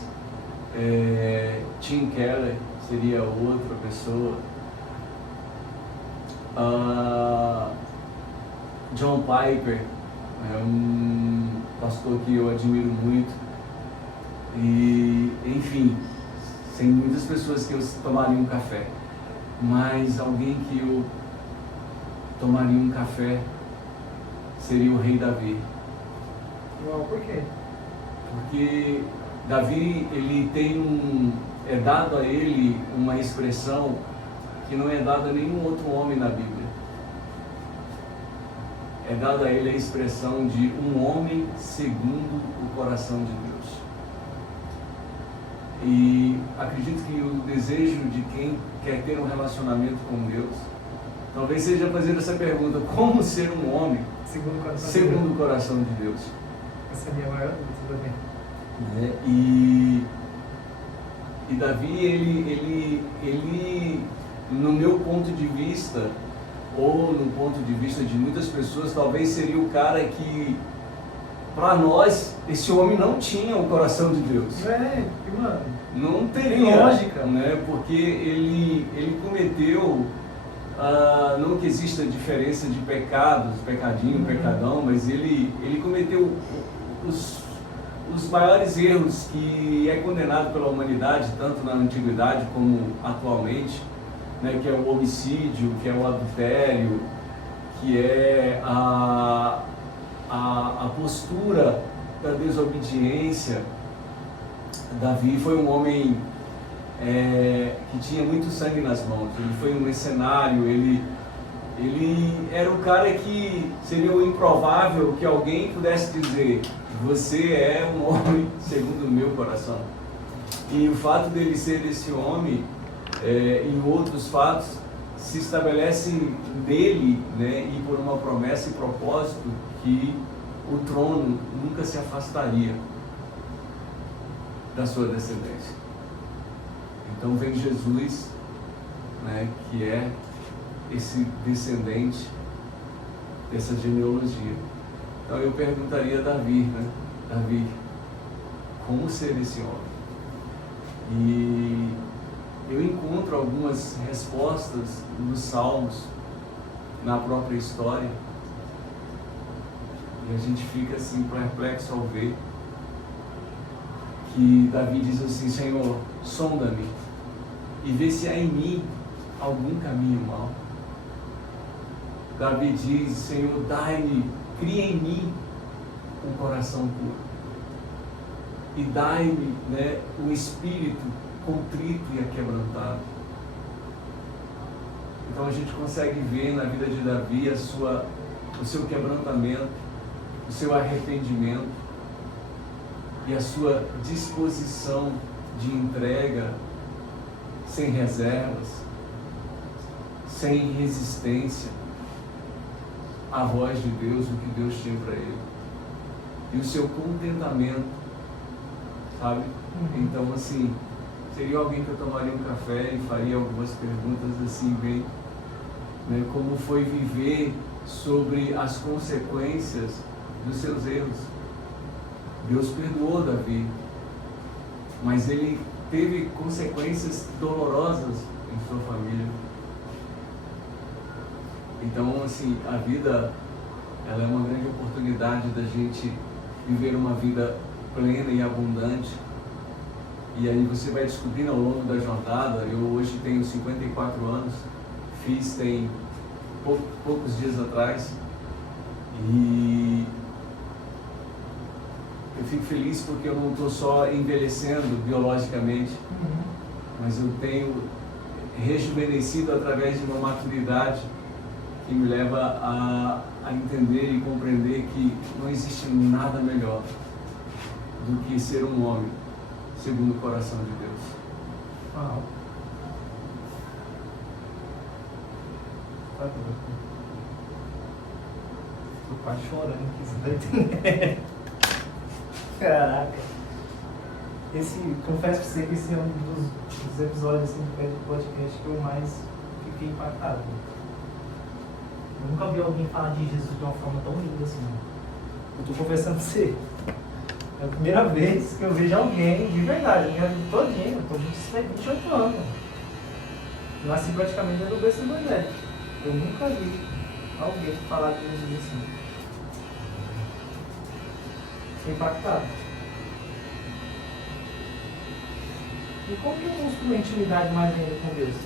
Tim Keller seria outra pessoa, John Piper é um pastor que eu admiro muito, e enfim, tem muitas pessoas que eu tomaria um café, mas alguém que eu tomaria um café seria o rei Davi. Uau, por quê? Porque Davi, ele tem é dado a ele uma expressão que não é dada a nenhum outro homem na Bíblia. É dada a ele a expressão de um homem segundo o coração de Deus. E acredito que o desejo de quem quer ter um relacionamento com Deus, talvez seja fazer essa pergunta: como ser um homem segundo o coração de Deus? Essa é a minha maior dúvida também. E Davi, ele, no meu ponto de vista, ou no ponto de vista de muitas pessoas, talvez seria o cara que, para nós, esse homem não tinha o coração de Deus. Mano. Não teria. Tem lógica. Né? Porque ele cometeu, não que exista diferença de pecados, pecadinho, pecadão, mas ele cometeu os maiores erros que é condenado pela humanidade, tanto na antiguidade como atualmente, né, que é o homicídio, que é o adultério, que é a postura da desobediência. Davi foi um homem que tinha muito sangue nas mãos, ele foi um mercenário, ele era um cara que seria o improvável que alguém pudesse dizer: você é um homem segundo o meu coração. E o fato dele ser esse homem, em outros fatos, se estabelece dele, né, e por uma promessa e propósito que o trono nunca se afastaria da sua descendência. Então vem Jesus, né, que é esse descendente dessa genealogia. Então eu perguntaria a Davi, né? Davi, como ser esse homem? E eu encontro algumas respostas nos Salmos, na própria história, e a gente fica assim perplexo ao ver que Davi diz assim: Senhor, sonda-me e vê se há em mim algum caminho mau. Davi diz: Senhor, cria em mim um coração puro e dai-me, né, um espírito contrito e aquebrantado. Então a gente consegue ver na vida de Davi o seu quebrantamento, o seu arrependimento e a sua disposição de entrega sem reservas, sem resistência à voz de Deus, o que Deus tinha para ele, e o seu contentamento, sabe? Então, assim, seria alguém que eu tomaria um café e faria algumas perguntas assim, bem, né, como foi viver sobre as consequências dos seus erros. Deus perdoou Davi, mas ele teve consequências dolorosas em sua família. Então, assim, a vida, ela é uma grande oportunidade da gente viver uma vida plena e abundante, E aí você vai descobrindo ao longo da jornada. Eu hoje tenho 54 anos, fiz tem poucos dias atrás, e eu fico feliz porque eu não estou só envelhecendo biologicamente, mas eu tenho rejuvenescido através de uma maturidade que me leva a entender e compreender que não existe nada melhor do que ser um homem segundo o coração de Deus. Uau. Tô quase chorando aqui, você tá entendendo? Caraca. Confesso pra você que esse é um dos episódios assim, do podcast que eu mais fiquei impactado. Eu nunca vi alguém falar de Jesus de uma forma tão linda assim. Eu tô confessando pra você. É a primeira vez que eu vejo alguém, de verdade, a minha vida todinha, eu tô com 28 anos. Eu nasci praticamente dentro do berço evangélico. Eu nunca vi alguém falar de Jesus assim. Fiquei impactado. E como que eu construo uma intimidade mais ainda com Deus?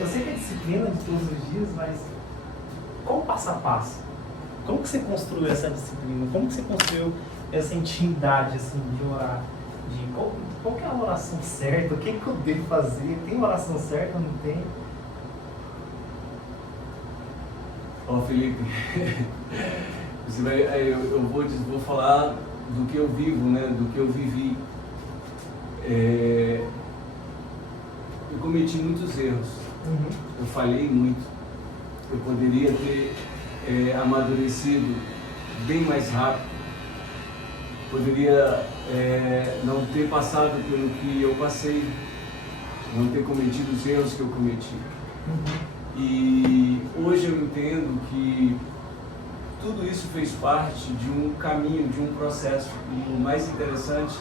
Eu sei que é disciplina de todos os dias, mas qual passo a passo? Como que você construiu essa disciplina? Como que você construiu essa intimidade assim, de orar? Qual que é a oração certa? O que eu devo fazer? Tem oração certa ou não tem? Ó, Felipe, eu vou falar do que eu vivo, né? Do que eu vivi. Eu cometi muitos erros. Eu falhei muito. Eu poderia ter amadurecido bem mais rápido. Poderia não ter passado pelo que eu passei, não ter cometido os erros que eu cometi. E hoje eu entendo que tudo isso fez parte de um caminho, de um processo. E o mais interessante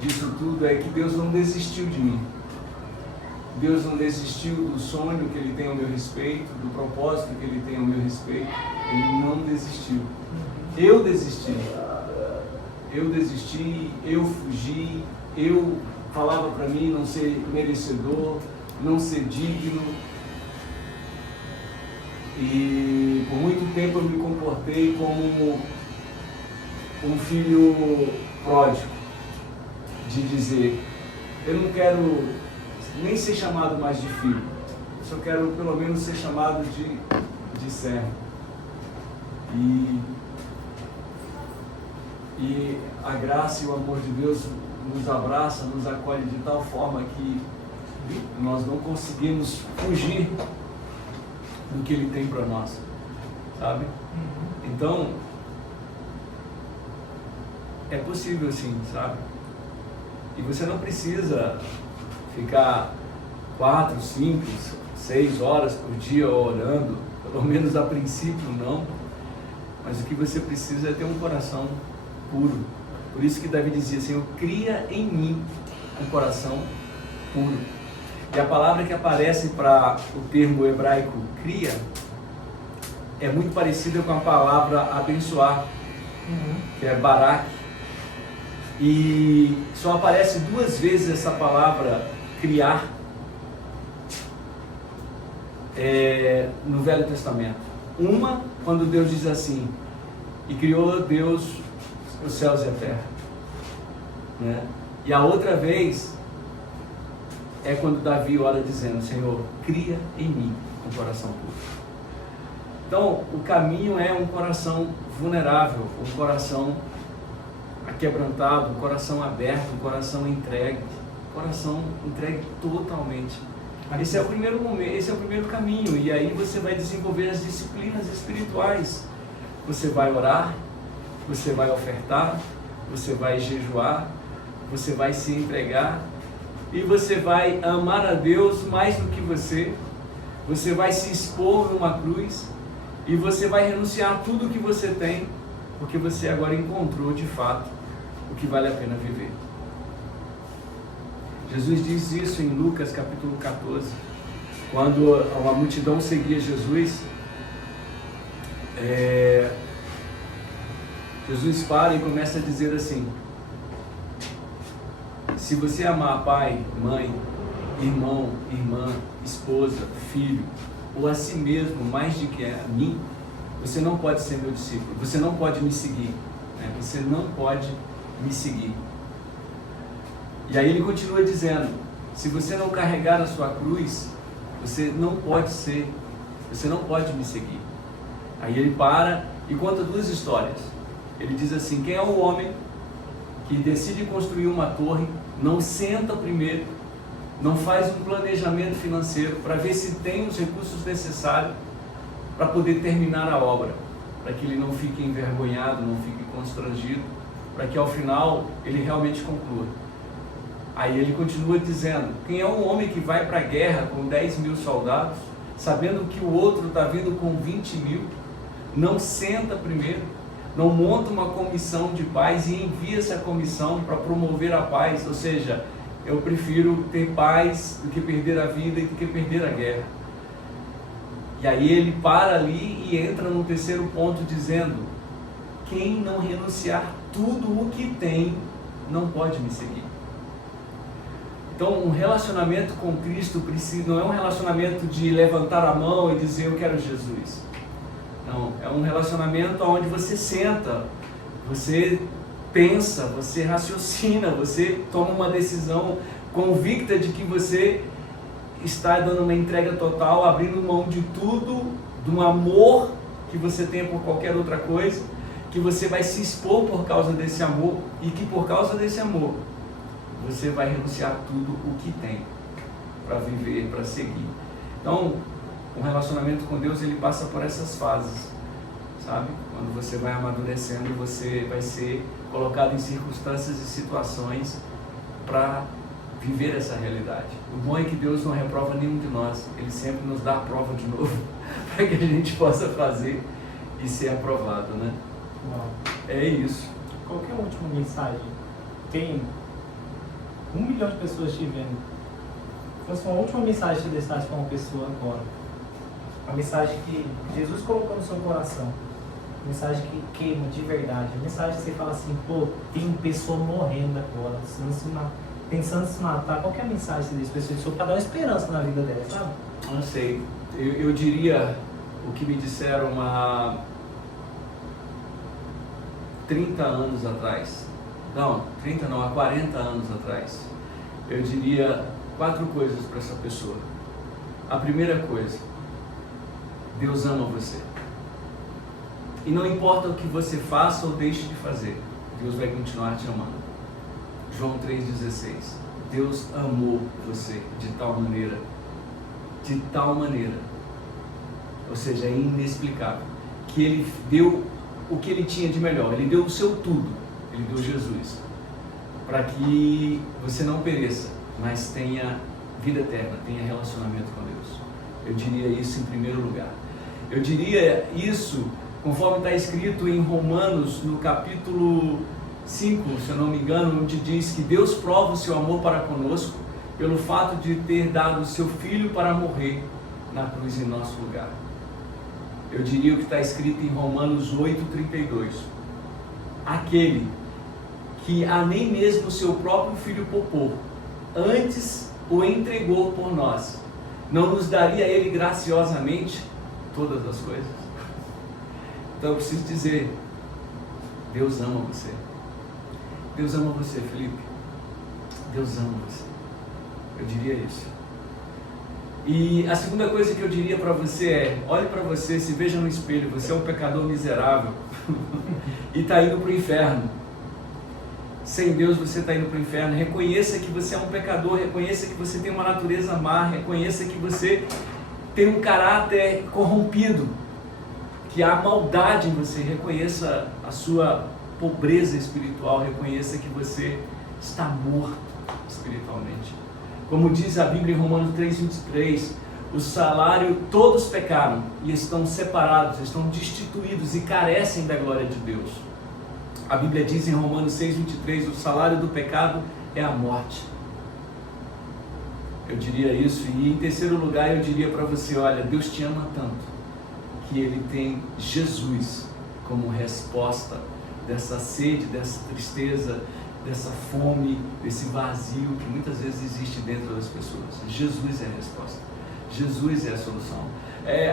disso tudo é que Deus não desistiu de mim. Deus não desistiu do sonho que Ele tem ao meu respeito, do propósito que Ele tem ao meu respeito. Ele não desistiu. Eu desisti. Eu fugi, eu falava para mim não ser merecedor, não ser digno. E por muito tempo eu me comportei como um filho pródigo, de dizer, eu não quero nem ser chamado mais de filho, eu só quero pelo menos ser chamado de servo. E a graça e o amor de Deus nos abraça, nos acolhe de tal forma que nós não conseguimos fugir do que Ele tem para nós, sabe? Então, é possível sim, sabe? E você não precisa ficar 4, 5, 6 horas por dia orando, pelo menos a princípio não, mas o que você precisa é ter um coração puro. Por isso que Davi dizia, Senhor, cria em mim um coração puro. E a palavra que aparece para o termo hebraico cria é muito parecida com a palavra abençoar, que é barak. E só aparece 2 vezes essa palavra criar no Velho Testamento. Uma, quando Deus diz assim, e criou Deus os céus e a terra, né? E a outra vez é quando Davi ora dizendo, Senhor, cria em mim um coração puro. Então, o caminho é um coração vulnerável, um coração aquebrantado, um coração aberto, um coração entregue totalmente. Esse é o primeiro momento, esse é o primeiro caminho, e aí você vai desenvolver as disciplinas espirituais. Você vai orar, você vai ofertar, você vai jejuar, você vai se entregar, e você vai amar a Deus mais do que você vai se expor numa cruz, e você vai renunciar a tudo que você tem, porque você agora encontrou de fato o que vale a pena viver. Jesus diz isso em Lucas capítulo 14, quando a multidão seguia Jesus, Jesus para e começa a dizer assim: se você amar pai, mãe, irmão, irmã, esposa, filho, ou a si mesmo mais do que a mim, você não pode ser meu discípulo, você não pode me seguir, né? Você não pode me seguir. E aí ele continua dizendo: se você não carregar a sua cruz, você não pode me seguir. Aí ele para e conta duas histórias. Ele diz assim: quem é o homem que decide construir uma torre, não senta primeiro, não faz um planejamento financeiro para ver se tem os recursos necessários para poder terminar a obra, para que ele não fique envergonhado, não fique constrangido, para que ao final ele realmente conclua. Aí ele continua dizendo: quem é um homem que vai para a guerra com 10 mil soldados, sabendo que o outro está vindo com 20 mil, não senta primeiro, não monta uma comissão de paz e envia essa comissão para promover a paz? Ou seja, eu prefiro ter paz do que perder a vida e do que perder a guerra. E aí ele para ali e entra no terceiro ponto dizendo: quem não renunciar tudo o que tem, não pode me seguir. Então, um relacionamento com Cristo não é um relacionamento de levantar a mão e dizer eu quero Jesus. Não, é um relacionamento onde você senta, você pensa, você raciocina, você toma uma decisão convicta de que você está dando uma entrega total, abrindo mão de tudo, de um amor que você tem por qualquer outra coisa, que você vai se expor por causa desse amor e que por causa desse amor você vai renunciar tudo o que tem para viver, para seguir. Então, um relacionamento com Deus, ele passa por essas fases, sabe? Quando você vai amadurecendo, você vai ser colocado em circunstâncias e situações para viver essa realidade. O bom é que Deus não reprova nenhum de nós, Ele sempre nos dá a prova de novo, para que a gente possa fazer e ser aprovado, né? Uau. É isso. Qual que é a última mensagem? Tem 1 milhão de pessoas te vendo. Se fosse uma última mensagem que você deixasse para uma pessoa agora, a mensagem que Jesus colocou no seu coração, a mensagem que queima de verdade, a mensagem que você fala assim: pô, tem pessoa morrendo agora, pensando em se matar. Qual que é a mensagem que você deixa para pessoa para dar uma esperança na vida dela, sabe? Não sei, eu diria o que me disseram há 30 anos atrás. Não, 30 não, há 40 anos atrás. Eu diria 4 coisas para essa pessoa. A primeira coisa: Deus ama você. E não importa o que você faça ou deixe de fazer, Deus vai continuar te amando. João 3,16. Deus amou você de tal maneira, ou seja, é inexplicável, que Ele deu o que Ele tinha de melhor. Ele deu o seu tudo. Ele deu Jesus, para que você não pereça, mas tenha vida eterna, tenha relacionamento com Deus. Eu diria isso em primeiro lugar. Eu diria isso conforme está escrito em Romanos, no capítulo 5, se eu não me engano, onde diz que Deus prova o seu amor para conosco pelo fato de ter dado o seu Filho para morrer na cruz em nosso lugar. Eu diria o que está escrito em Romanos 8,32. Aquele que a nem mesmo o seu próprio Filho poupou, antes o entregou por nós, não nos daria Ele graciosamente todas as coisas? Então eu preciso dizer: Deus ama você. Deus ama você, Felipe. Deus ama você. Eu diria isso. E a segunda coisa que eu diria para você é: olhe para você, se veja no espelho. Você é um pecador miserável e está indo para o inferno. Sem Deus você está indo para o inferno. Reconheça que você é um pecador, reconheça que você tem uma natureza má, reconheça que você tem um caráter corrompido, que há maldade em você. Reconheça a sua pobreza espiritual, reconheça que você está morto espiritualmente. Como diz a Bíblia em Romanos 3,23, o salário, todos pecaram e estão separados, estão destituídos e carecem da glória de Deus. A Bíblia diz em Romanos 6,23, o salário do pecado é a morte. Eu diria isso. E em terceiro lugar eu diria para você: olha, Deus te ama tanto que Ele tem Jesus como resposta dessa sede, dessa tristeza, dessa fome, desse vazio que muitas vezes existe dentro das pessoas. Jesus é a resposta. Jesus é a solução.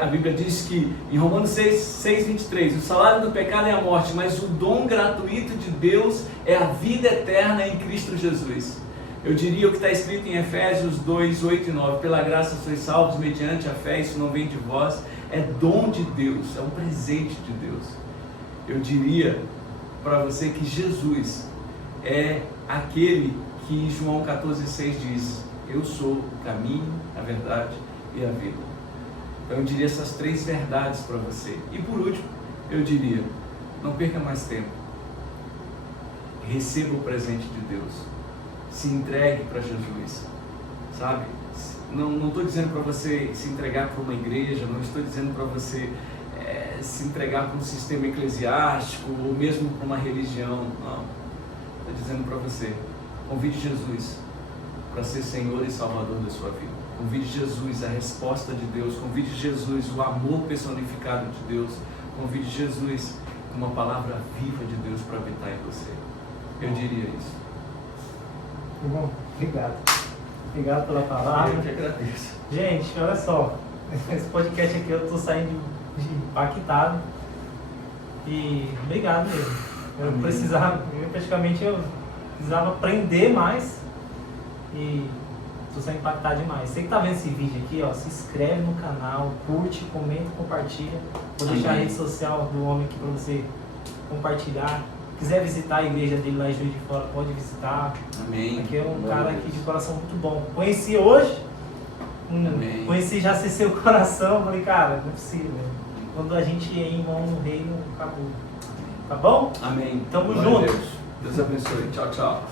A Bíblia diz que em Romanos 6:23, o salário do pecado é a morte, mas o dom gratuito de Deus é a vida eterna em Cristo Jesus. Eu diria o que está escrito em Efésios 2:8-9, pela graça sois salvos mediante a fé, isso não vem de vós, é dom de Deus, é um presente de Deus. Eu diria para você que Jesus é aquele que em João 14,6 diz, eu sou o caminho, a verdade e a vida. Então eu diria essas 3 verdades para você. E por último, eu diria, não perca mais tempo. Receba o presente de Deus. Se entregue para Jesus. Sabe? Não estou dizendo para você se entregar para uma igreja, não estou dizendo para você se entregar para um sistema eclesiástico ou mesmo para uma religião. Não. Estou dizendo para você, convide Jesus para ser Senhor e Salvador da sua vida. Convide Jesus, a resposta de Deus. Convide Jesus, o amor personificado de Deus. Convide Jesus, uma palavra viva de Deus para habitar em você. Eu diria isso. Bom, obrigado. Obrigado pela palavra. Eu que agradeço. Gente, olha só. Esse podcast aqui eu estou saindo impactado. E obrigado mesmo. Eu precisava aprender mais. E estou sendo impactado demais. Você que está vendo esse vídeo aqui, ó, se inscreve no canal, curte, comenta, compartilha. Vou deixar a rede social do homem aqui para você compartilhar. Se quiser visitar a igreja dele lá em Juiz de Fora, pode visitar. Amém. Aqui é um cara aqui de coração muito bom. Conheci hoje, conheci já seu coração. Falei, cara, não é possível. Quando a gente é irmão no reino, acabou. Tá bom? Amém. Tamo Glória junto. a Deus. Deus abençoe. Tchau, tchau.